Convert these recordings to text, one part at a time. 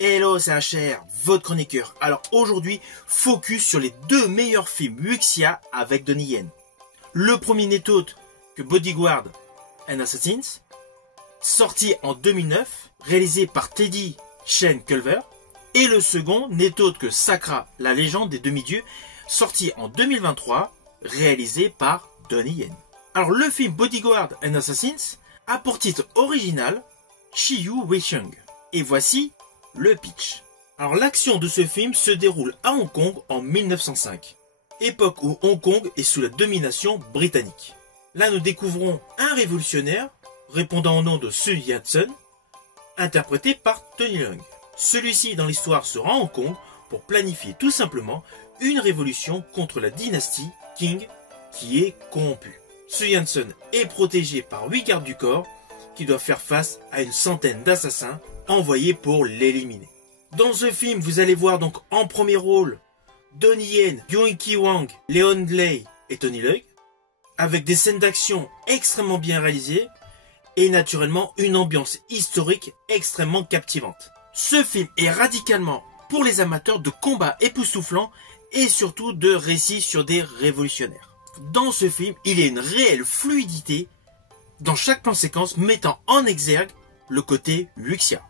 Hello, c'est HR, votre chroniqueur. Alors aujourd'hui, focus sur les deux meilleurs films wuxia avec Donnie Yen. Le premier n'est autre que Bodyguard and Assassins, sorti en 2009, réalisé par Teddy Shane Culver. Et le second n'est autre que Sakra, la légende des demi-dieux, sorti en 2023, réalisé par Donnie Yen. Alors le film Bodyguard and Assassins a pour titre original Shiyu Weicheng. Et voici le pitch. Alors l'action de ce film se déroule à Hong Kong en 1905, époque où Hong Kong est sous la domination britannique. Là nous découvrons un révolutionnaire répondant au nom de Sun Yat-sen, interprété par Tony Leung. Celui-ci dans l'histoire se rend à Hong Kong pour planifier tout simplement une révolution contre la dynastie Qing qui est corrompue. Sun Yat-sen est protégé par 8 gardes du corps qui doivent faire face à une centaine d'assassins envoyés pour l'éliminer. Dans ce film, vous allez voir donc en premier rôle Donnie Yen, Yuen-Kee Wang, Leon Lei et Tony Leung, avec des scènes d'action extrêmement bien réalisées et naturellement une ambiance historique extrêmement captivante. Ce film est radicalement pour les amateurs de combats époustouflants et surtout de récits sur des révolutionnaires. Dans ce film, il y a une réelle fluidité dans chaque plan séquence mettant en exergue le côté wuxia.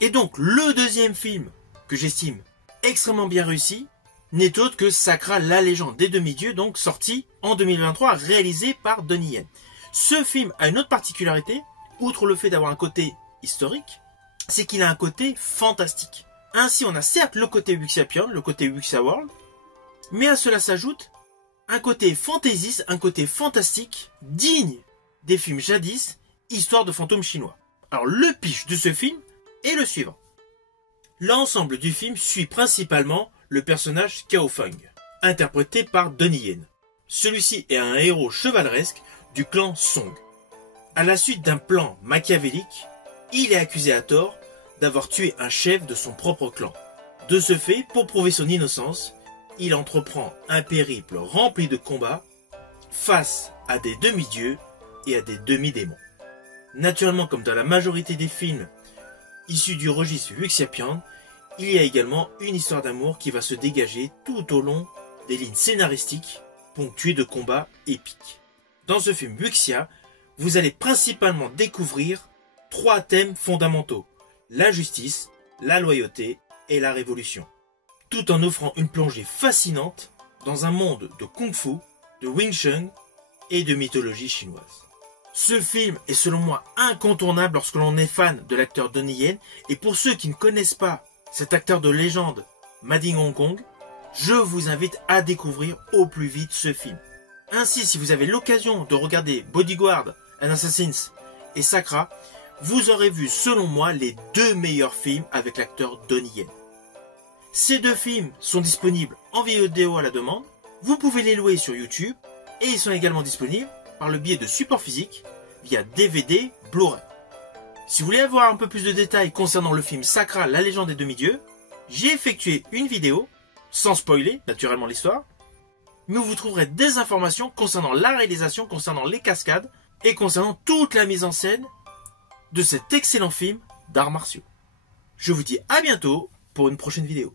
Et donc le deuxième film que j'estime extrêmement bien réussi n'est autre que Sakra, la légende des demi-dieux, donc sorti en 2023, réalisé par Donnie Yen. Ce film a une autre particularité, outre le fait d'avoir un côté historique, c'est qu'il a un côté fantastique. Ainsi on a certes le côté wuxiapian, le côté wuxia world, mais à cela s'ajoute un côté fantaisiste, un côté fantastique, digne des films jadis, histoire de fantômes chinois. Alors le pitch de ce film est le suivant. L'ensemble du film suit principalement le personnage Cao Feng, interprété par Donnie Yen. Celui-ci est un héros chevaleresque du clan Song. À la suite d'un plan machiavélique, il est accusé à tort d'avoir tué un chef de son propre clan. De ce fait, pour prouver son innocence, il entreprend un périple rempli de combats face à des demi-dieux et à des demi-démons. Naturellement, comme dans la majorité des films issus du registre wuxiapian, il y a également une histoire d'amour qui va se dégager tout au long des lignes scénaristiques ponctuées de combats épiques. Dans ce film wuxia, vous allez principalement découvrir 3 thèmes fondamentaux: la justice, la loyauté et la révolution, tout en offrant une plongée fascinante dans un monde de kung-fu, de Wing Chun et de mythologie chinoise. Ce film est selon moi incontournable lorsque l'on est fan de l'acteur Donnie Yen, et pour ceux qui ne connaissent pas cet acteur de légende made in Hong Kong, je vous invite à découvrir au plus vite ce film. Ainsi, si vous avez l'occasion de regarder Bodyguard and Assassins et Sakra, vous aurez vu selon moi les 2 meilleurs films avec l'acteur Donnie Yen. Ces 2 films sont disponibles en vidéo à la demande, vous pouvez les louer sur YouTube et ils sont également disponibles par le biais de supports physiques via DVD, Blu-ray. Si vous voulez avoir un peu plus de détails concernant le film Sakra, la légende des demi-dieux, j'ai effectué une vidéo, sans spoiler naturellement l'histoire, mais où vous trouverez des informations concernant la réalisation, concernant les cascades et concernant toute la mise en scène de cet excellent film d'arts martiaux. Je vous dis à bientôt pour une prochaine vidéo.